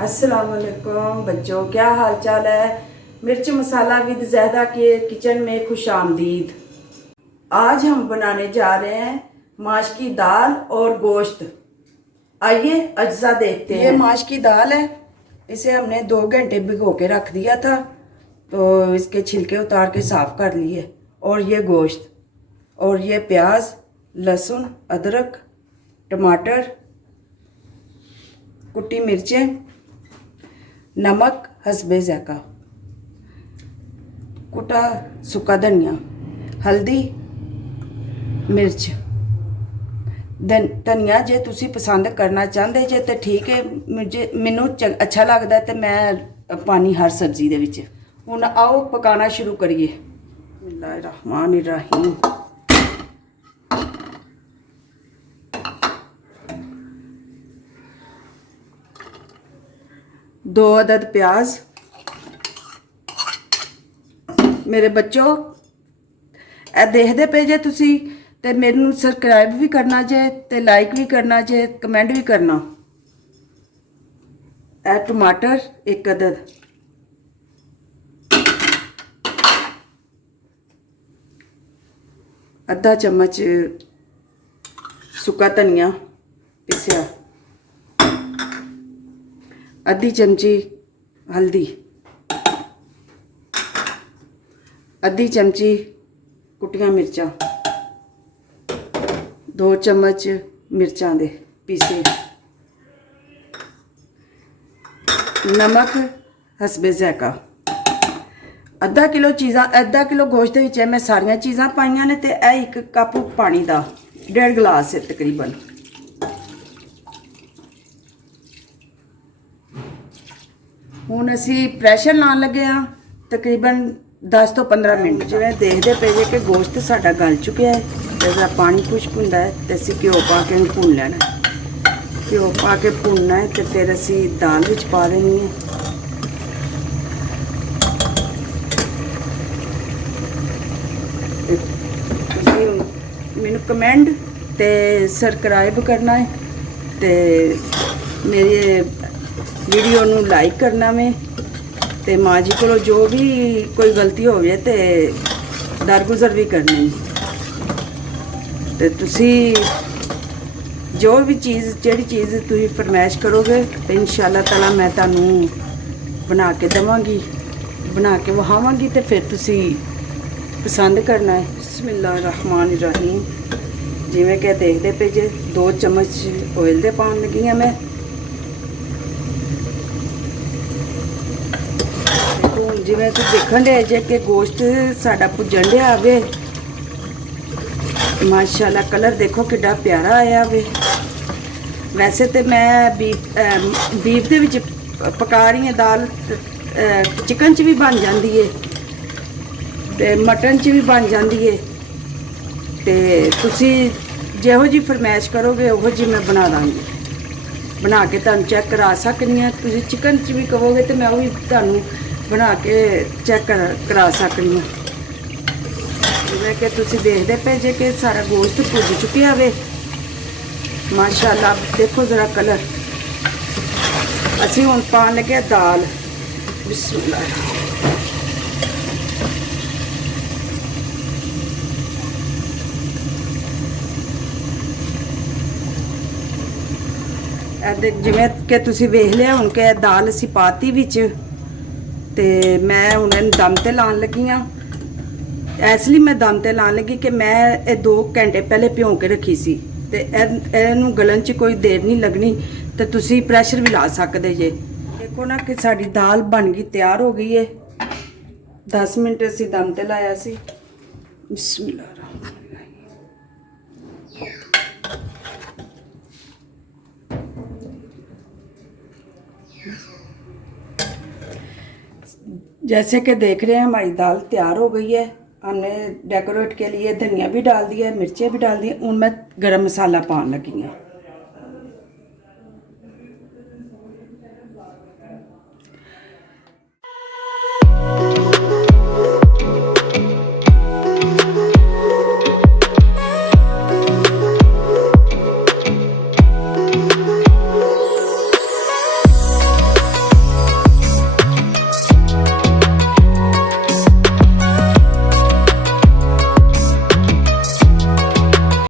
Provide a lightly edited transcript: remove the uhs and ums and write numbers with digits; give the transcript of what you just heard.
अस्सलाम वालेकुम बच्चों, क्या हाल चाल है। मिर्च मसाला विद ज़ैदा के किचन में खुश आमदीद। आज हम बनाने जा रहे हैं माश की दाल और गोश्त। आइए अज्जा देखते हैं। ये माश की दाल है, इसे हमने 2 घंटे भिगो के रख दिया था, तो इसके छिलके उतार के साफ कर लिए। और ये गोश्त, और ये प्याज, लहसुन, अदरक, टमाटर, कुटी मिर्चें, नमक हस्बे ज़ायका, कुटा सुक्का धनिया, हल्दी, मिर्च, धनिया जे तुसी पसंद करना चाहते जे तो ठीक है। मैनू अच्छा लगता है तो मैं पानी हर सब्जी दे विच। हुण आओ पकाना शुरू करिए। बिस्मिल्लाहिर्रहमानिर्रहीम। 2 अदद प्याज। मेरे बच्चों ए देखते पे जे तुसी ते मैनू सबसक्राइब भी करना जे ते लाइक भी करना जे, कमेंट भी करना। ए टमाटर 1 अदद, आधा चम्मच सुक्का धनिया पिसिया, आधी चमची हल्दी, आधी चमची कुटियां मिर्चां, 2 चम्मच मिर्चां दे पीसे, नमक हस्बे ज़ायका। आधा किलो चीज़ां, आधा किलो गोश्त विच मैं सारियां चीज़ां पाईयां ने, ते 1 कप पानी दा 1.5 गिलास है तकरीबन। हुण असी प्रैशर लान लगे हाँ तकरीबन 10 तो 15 मिनट। जिवें देखते पे जे कि गोश्त साडा गल चुकिया है, जैसा पानी खुश्क हुंदा है तो असी घ्यो पा के भुन लेना है। घ्यो पा के भुनना है तो फिर असी दाल विच पा देनी है। तुसीं मैनू कमेंट ते सबसक्राइब करना है, तो मेरी वीडियो नू लाइक करना में, ते माँ जी को जो भी कोई गलती होवे ते दरगुजर भी करनी। ते तुसी जो भी चीज़ जिहड़ी चीज़ तुसी फरमाइश करोगे तो इंशाअल्लाह ताला मैं तुहानू बना के देवांगी, बना के वहावांगी, तो फिर तुसी पसंद करना है। बिस्मिल्लाहिर्रहमानिर्रहीम। जिवें कि देखते पे जे 2 चम्मच ऑयल दे पान लगी हाँ मैं। जिवें तुम देखण दे जे कि गोश्त साडा भुजण दिया आवे, माशाल्लाह कलर देखो कितना प्यारा आया वे। वैसे तो मैं बीफ दे विच पका रही हूँ दाल, चिकन च भी बन जाती है ते मटन च भी बन जाती है। ते तुसी जिहो जी फरमाइश करोगे उहो जी मैं बना दांगी, बना के तुहानू चेक करा सकनी हाँ। तुसी चिकन च भी कहोगे तो मैं वो भी तुहानू बना के चेक करा सकनी हूँ। जिवें कि तुसी देखते पे जे कि सारा गोश्त भुज चुकिया वे माशाल्लाह। देखो ज़रा कलर। असी हुण पान लगे दाल। बिस्मिल्लाह। जिवें कि तुसी वेख लिया हुण कि दाल असी पाती विच, ते मैं हुण दम ते लान लगी हाँ। इसलिए मैं दम ते लान लगी कि मैं ये 2 घंटे पहले भिओं के रखी सी, ते इहनूं गलन च कोई देर नहीं लगनी, तो तुसी प्रैशर भी ला सकते जे। देखो ना कि साड़ी दाल बन गई, तैयार हो गई है। 10 मिनट असी दम ते लाया सी। बिस्मिल्लाह। जैसे कि देख रहे हैं हमारी दाल तैयार हो गई है। हमने डेकोरेट के लिए धनिया भी डाल दिया है, मिर्चें भी डाल दी। हूँ मैं गरम मसाला पान लगी हूँ।